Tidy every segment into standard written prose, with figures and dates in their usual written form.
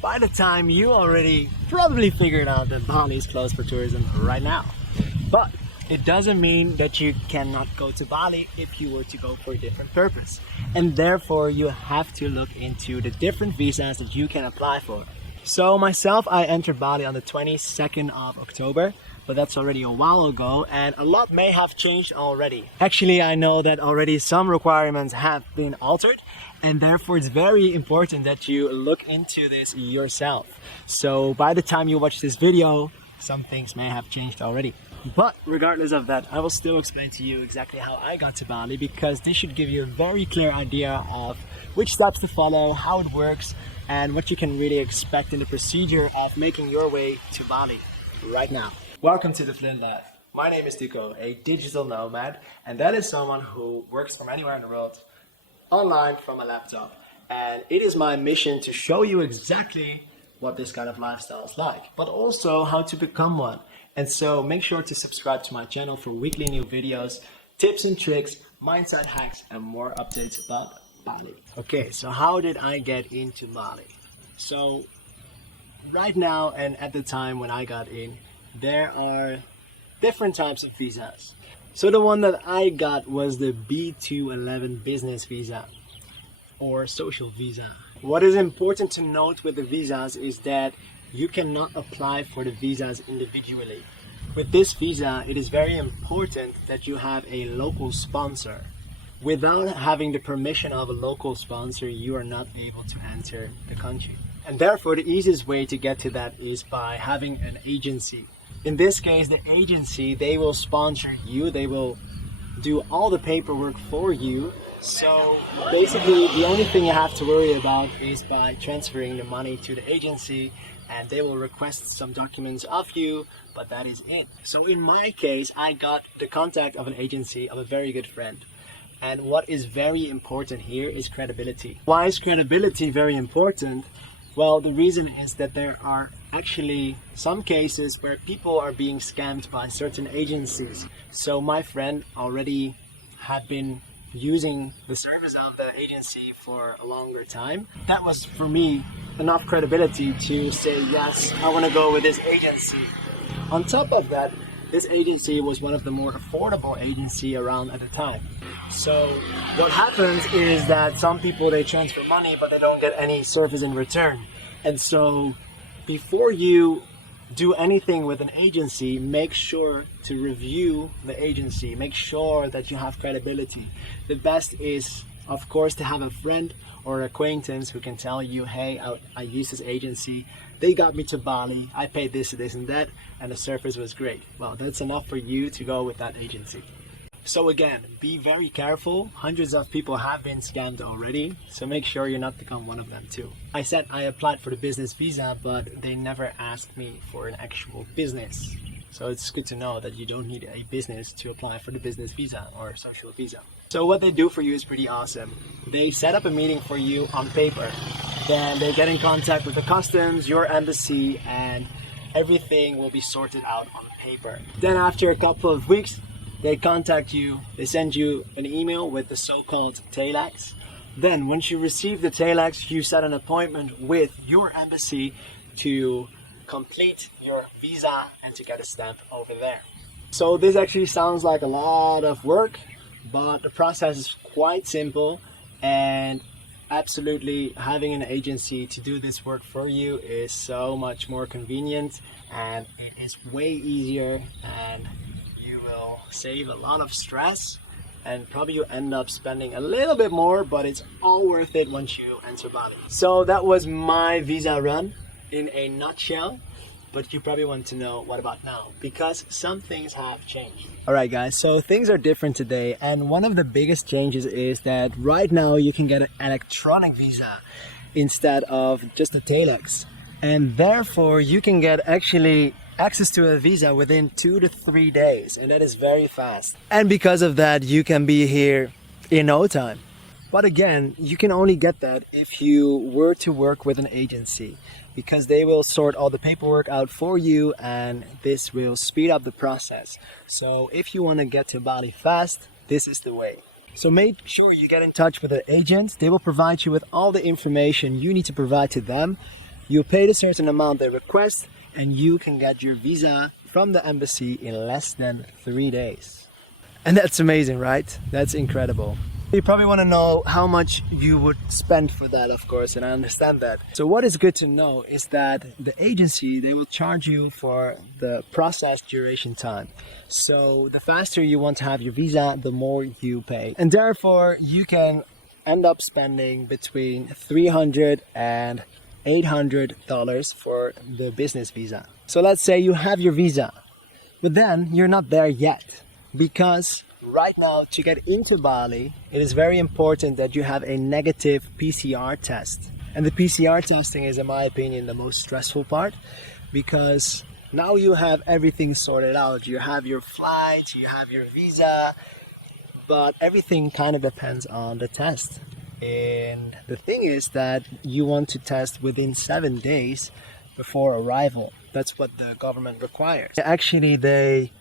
by the time you already probably figured out that Bali is closed for tourism right now. But it doesn't mean that you cannot go to Bali if you were to go for a different purpose. And therefore you have to look into the different visas that you can apply for. So myself, I entered Bali on the 22nd of October, but that's already a while ago and a lot may have changed already. Actually, I know that already some requirements have been altered, and therefore it's very important that you look into this yourself. So by the time you watch this video, some things may have changed already. But regardless of that, I will still explain to you exactly how I got to Bali, because this should give you a very clear idea of which steps to follow, how it works, and what you can really expect in the procedure of making your way to Bali right now. Welcome to the Flint Lab. My name is Duco, a digital nomad, and that is someone who works from anywhere in the world, online from a laptop. And it is my mission to show you exactly what this kind of lifestyle is like, but also how to become one. And so make sure to subscribe to my channel for weekly new videos, tips and tricks, mindset hacks, and more updates about Bali. Okay, so how did I get into Bali? So right now and at the time when I got in, there are different types of visas. So the one that I got was the B211 business visa or social visa. What is important to note with the visas is that you cannot apply for the visas individually. With this visa, it is very important that you have a local sponsor. Without having the permission of a local sponsor, you are not able to enter the country. And therefore, the easiest way to get to that is by having an agency. In this case, the agency, they will sponsor you, they will do all the paperwork for you. So basically, the only thing you have to worry about is by transferring the money to the agency, and they will request some documents of you, but that is it. So in my case, I got the contact of an agency of a very good friend. And what is very important here is credibility. Why is credibility very important? Well, the reason is that there are actually some cases where people are being scammed by certain agencies. So my friend already had been using the service of the agency for a longer time. That was for me enough credibility to say, yes, I want to go with this agency. On top of that, this agency was one of the more affordable agency around at the time. So what happens is that some people, they transfer money, but they don't get any service in return. And so before you do anything with an agency, make sure to review the agency. Make sure that you have credibility. The best is, of course, to have a friend or acquaintance who can tell you, hey, I use this agency, they got me to Bali, I paid this, and that, and the service was great. Well, that's enough for you to go with that agency. So again, be very careful. Hundreds of people have been scammed already, so make sure you're not become one of them too. I said I applied for the business visa, but they never asked me for an actual business. So it's good to know that you don't need a business to apply for the business visa or social visa. So what they do for you is pretty awesome. They set up a meeting for you on paper. Then they get in contact with the customs, your embassy, and everything will be sorted out on paper. Then after a couple of weeks, they contact you, they send you an email with the so-called telex. Then once you receive the telex, you set an appointment with your embassy to complete your visa and to get a stamp over there. So this actually sounds like a lot of work, but the process is quite simple, and absolutely having an agency to do this work for you is so much more convenient, and it is way easier, and you will save a lot of stress, and probably you end up spending a little bit more, but it's all worth it once you enter Bali. So that was my visa run in a nutshell, but you probably want to know what about now, because some things have changed. Alright guys, so things are different today, and one of the biggest changes is that right now you can get an electronic visa instead of just a telex, and therefore you can get actually access to a visa within 2 to 3 days, and that is very fast. And because of that, you can be here in no time. But again, you can only get that if you were to work with an agency, because they will sort all the paperwork out for you, and this will speed up the process. So if you want to get to Bali fast, this is the way. So make sure you get in touch with the agent. They will provide you with all the information you need to provide to them. You pay the certain amount they request and you can get your visa from the embassy in less than 3 days. And that's amazing, right? That's incredible. You probably want to know how much you would spend for that, of course, and I understand that. So what is good to know is that the agency, they will charge you for the process duration time. So the faster you want to have your visa, the more you pay. And therefore, you can end up spending between $300 and $800 for the business visa. So let's say you have your visa, but then you're not there yet, because right now, to get into Bali, it is very important that you have a negative PCR test. And the PCR testing is, in my opinion, the most stressful part, because now you have everything sorted out. You have your flight, you have your visa, but everything kind of depends on the test. And the thing is that you want to test within 7 days before arrival. That's what the government requires. Actually, they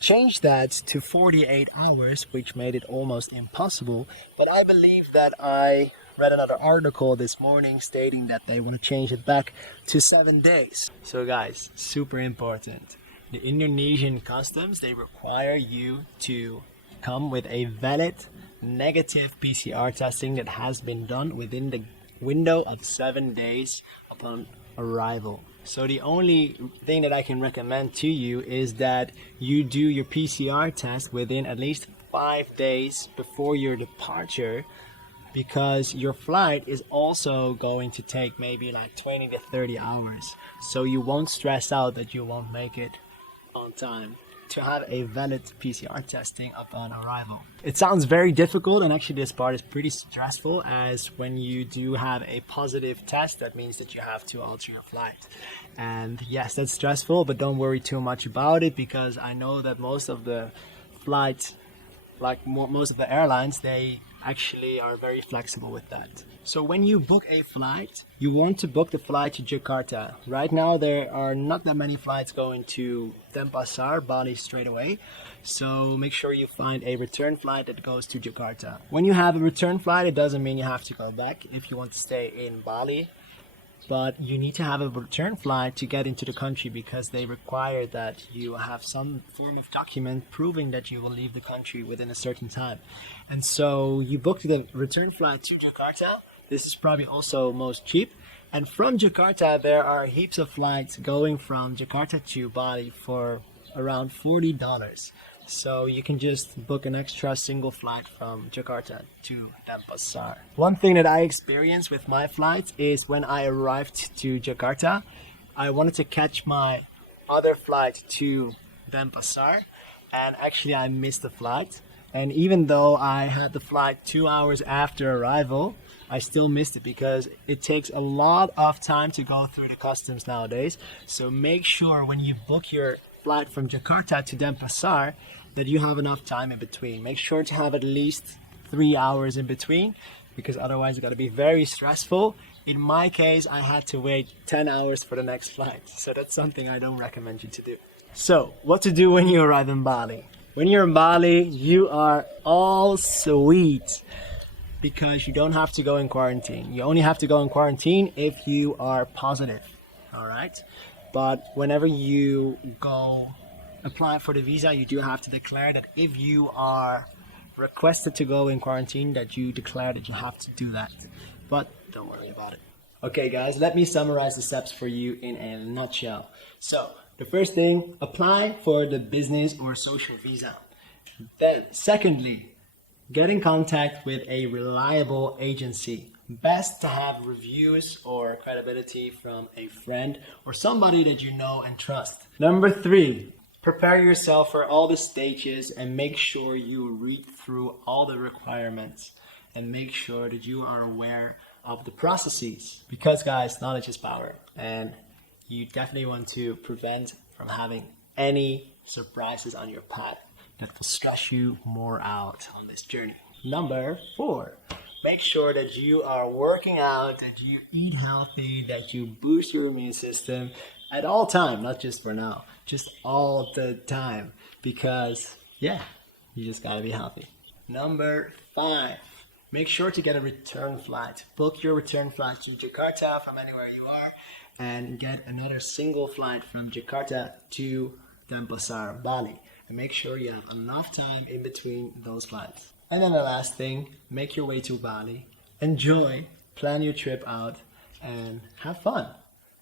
changed that to 48 hours, which made it almost impossible. But I believe that I read another article this morning stating that they want to change it back to 7 days. So guys, super important. The Indonesian customs, they require you to come with a valid negative PCR testing that has been done within the window of 7 days upon arrival. So the only thing that I can recommend to you is that you do your PCR test within at least 5 days before your departure, because your flight is also going to take maybe like 20 to 30 hours. So you won't stress out that you won't make it on time to have a valid PCR testing upon arrival. It sounds very difficult, and actually this part is pretty stressful, as when you do have a positive test, that means that you have to alter your flight. And yes, that's stressful, but don't worry too much about it, because I know that most of the flights, like most of the airlines, they actually are very flexible with that. So when you book a flight, you want to book the flight to Jakarta. Right now there are not that many flights going to Denpasar, Bali straight away. So make sure you find a return flight that goes to Jakarta. When you have a return flight, it doesn't mean you have to go back if you want to stay in Bali. But you need to have a return flight to get into the country, because they require that you have some form of document proving that you will leave the country within a certain time. And so you book the return flight to Jakarta. This is probably also most cheap. And from Jakarta, there are heaps of flights going from Jakarta to Bali for around $40. So you can just book an extra single flight from Jakarta to Denpasar. One thing that I experienced with my flights is when I arrived to Jakarta, I wanted to catch my other flight to Denpasar, and actually I missed the flight. And even though I had the flight 2 hours after arrival, I still missed it, because it takes a lot of time to go through the customs nowadays. So make sure when you book your flight from Jakarta to Denpasar that you have enough time in between. Make sure to have at least 3 hours in between, because otherwise it's going to be very stressful. In my case, I had to wait 10 hours for the next flight. So that's something I don't recommend you to do. So what to do when you arrive in Bali? When you're in Bali, you are all sweet, because you don't have to go in quarantine. You only have to go in quarantine if you are positive, all right? But whenever you go apply for the visa, you do have to declare that if you are requested to go in quarantine, that you declare that you have to do that. But don't worry about it. Okay guys, let me summarize the steps for you in a nutshell. So the first thing, apply for the business or social visa. Then secondly, get in contact with a reliable agency. Best to have reviews or credibility from a friend or somebody that you know and trust. Number 3, prepare yourself for all the stages and make sure you read through all the requirements and make sure that you are aware of the processes. Because guys, knowledge is power, and you definitely want to prevent from having any surprises on your path that will stress you more out on this journey. Number 4, make sure that you are working out, that you eat healthy, that you boost your immune system at all time, not just for now, just all the time, because yeah, you just gotta be healthy. Number 5, make sure to get a return flight. Book your return flight to Jakarta from anywhere you are, and get another single flight from Jakarta to Denpasar, Bali. And make sure you have enough time in between those flights. And then the last thing, make your way to Bali, enjoy, plan your trip out, and have fun.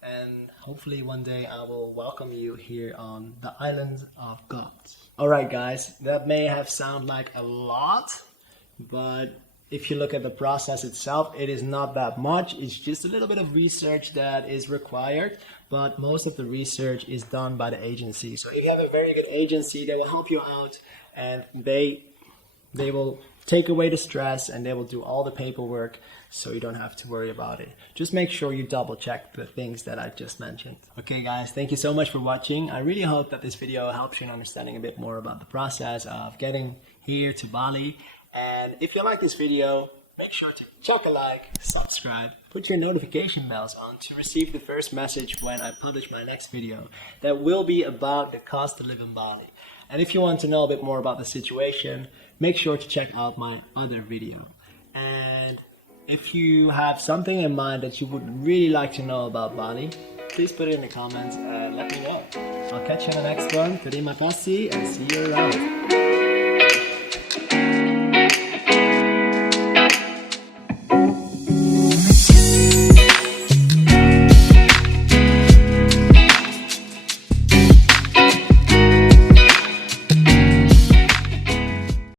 And hopefully one day I will welcome you here on the islands of gods. Alright guys, that may have sounded like a lot, but if you look at the process itself, it is not that much. It's just a little bit of research that is required, but most of the research is done by the agency. So if you have a very good agency, they will help you out, and they will take away the stress, and they will do all the paperwork, so you don't have to worry about it. Just make sure you double check the things that I just mentioned. Okay guys, thank you so much for watching. I really hope that this video helps you in understanding a bit more about the process of getting here to Bali. And if you like this video, make sure to chuck a like, subscribe, put your notification bells on to receive the first message when I publish my next video that will be about the cost to live in Bali. And if you want to know a bit more about the situation, make sure to check out my other video. And if you have something in mind that you would really like to know about Bali, please put it in the comments and let me know. I'll catch you in the next one. Terima kasih and see you around.